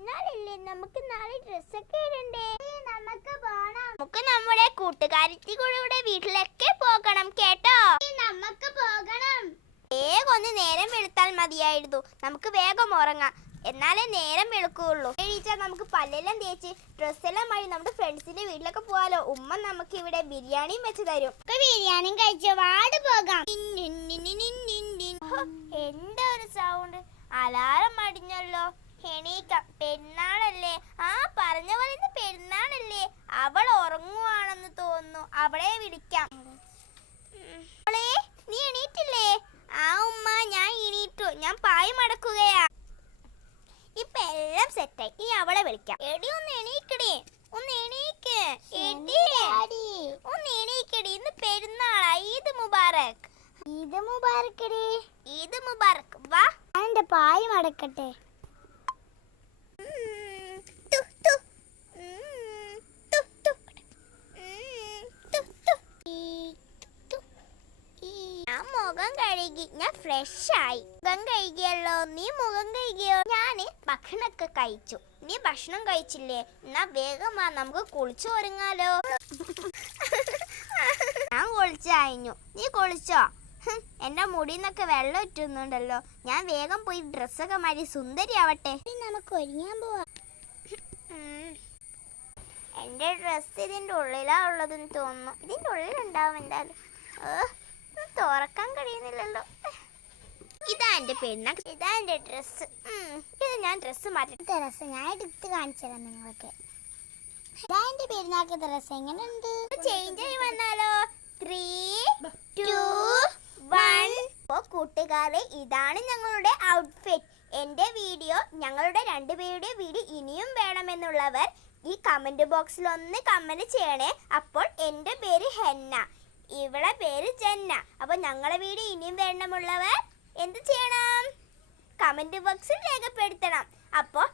പെരുന്നാളല്ലേ, നമുക്ക് നാളെ ഡ്രസ്സൊക്കെ ഇടണ്ടേ? നമുക്ക് പോണം. നമുക്ക് നമ്മുടെ കൂട്ടുകാരികളുടെ വീട്ടിലൊക്കെ പോകണം കേട്ടോ. നമുക്ക് പോകണം. വേഗം ഒന്ന് നേരം വെളുത്താൽ മതിയായിരുന്നു. നമുക്ക് വേഗം ഉറങ്ങാം, എന്നാലേ നേരം വെളുക്കുള്ളൂ. എണീച്ചാൽ നമുക്ക് പല്ലെല്ലാം തേച്ച് ഡ്രസ്സെല്ലാം മഴ നമ്മുടെ ഫ്രണ്ട്സിന്റെ വീട്ടിലൊക്കെ പോവാലോ. ഉമ്മ നമുക്ക് ഇവിടെ ബിരിയാണിയും വെച്ച് തരും. ബിരിയാണിയും കഴിച്ചോ, വാട് പോകാം. എന്താ ഒരു സൗണ്ട്? അലാറം അടിഞ്ഞല്ലോ. എണീക്കാം, പെരുന്നാളല്ലേ. പറഞ്ഞ പോലെ ഇന്ന് പെരുന്നാളല്ലേ. അവൾ ഉറങ്ങുവാണെന്ന് തോന്നുന്നു, അവളെ വിളിക്കാം. നീ എണീറ്റില്ലേ? ഉമ്മ, ഞാൻ എണീറ്റു. ഞാൻ പായ മടക്കുകയാ. ഇപ്പൊ എല്ലാം സെറ്റായി. ഇനി അവളെ വിളിക്കാം. എടി ഒന്ന് എണീക്കടി, ഒന്ന് എണീക്ക്. ഒന്ന് എണീക്കടി, ഇന്ന് പെരുന്നാളാ. ഈദ് മുബാറക്. ഈദ് മുബാറക്. ഈദ് മുബാറക്. വാ, എന്റെ പായ മടക്കട്ടെ. ഞാൻ മുഖം കഴുകി, ഞാൻ ഫ്രഷ് ആയി. മുഖം കഴുകിയല്ലോ. നീ മുഖം കഴുകിയോ? ഞാന് ഭക്ഷണമൊക്കെ കഴിച്ചു. നീ ഭക്ഷണം കഴിച്ചില്ലേ? എന്നാ വേഗം വാ, നമുക്ക് കുളിച്ചു ഒരുങ്ങാലോ. ഞാൻ കുളിച്ചു കഴിഞ്ഞു. നീ കുളിച്ചോ? എന്റെ മുടിന്നൊക്കെ വെള്ളം ഇറ്റുന്നുണ്ടല്ലോ. ഞാൻ വേഗം പോയി ഡ്രസ്സൊക്കെ മാറ്റി സുന്ദരിയാവട്ടെ. നമുക്ക് ഒരുങ്ങാൻ പോവാ. എന്റെ ഡ്രസ്സ് ഇതിന്റെ ഉള്ളിലാ ഉള്ളതെന്ന് തോന്നുന്നു. ഇതിന്റെ ഉള്ളിലുണ്ടാവും എന്തായാലും. തുറക്കാൻ കഴിയുന്നില്ലല്ലോ. ഇതാ എന്റെ പെരുന്നാൾ, ഇതാ എന്റെ ഡ്രസ്സ്. ഇത് ഞാൻ ഡ്രസ്സ് മാറ്റി ഡ്രസ്സ് ഞാൻ എടുത്ത് കാണിച്ചു തരാം നിങ്ങൾക്ക്. ഇതാ എന്റെ പെരുന്നാൾക്ക് ഡ്രസ്സ്. എങ്ങനെയുണ്ട്? ചേഞ്ച് ആയി വന്നാലോ? 3, 2, 1. കൂട്ടുകാരെ, ഇതാണ് ഞങ്ങളുടെ ഔട്ട്ഫിറ്റ്. എന്റെ വീഡിയോ, ഞങ്ങളുടെ രണ്ടുപേരുടെ വീഡിയോ ഇനിയും വേണമെന്നുള്ളവർ ഈ കമന്റ് ബോക്സിൽ ഒന്ന് കമന്റ് ചെയ്യണേ. അപ്പോൾ എന്റെ പേര് ഹെന്ന, ഇവളെ പേര് ജന്ന. അപ്പൊ ഞങ്ങളെ വീഡിയോ ഇനിയും വേണമുള്ളവർ എന്ത് ചെയ്യണം? കമന്റ് ബോക്സിൽ രേഖപ്പെടുത്തണം. അപ്പോൾ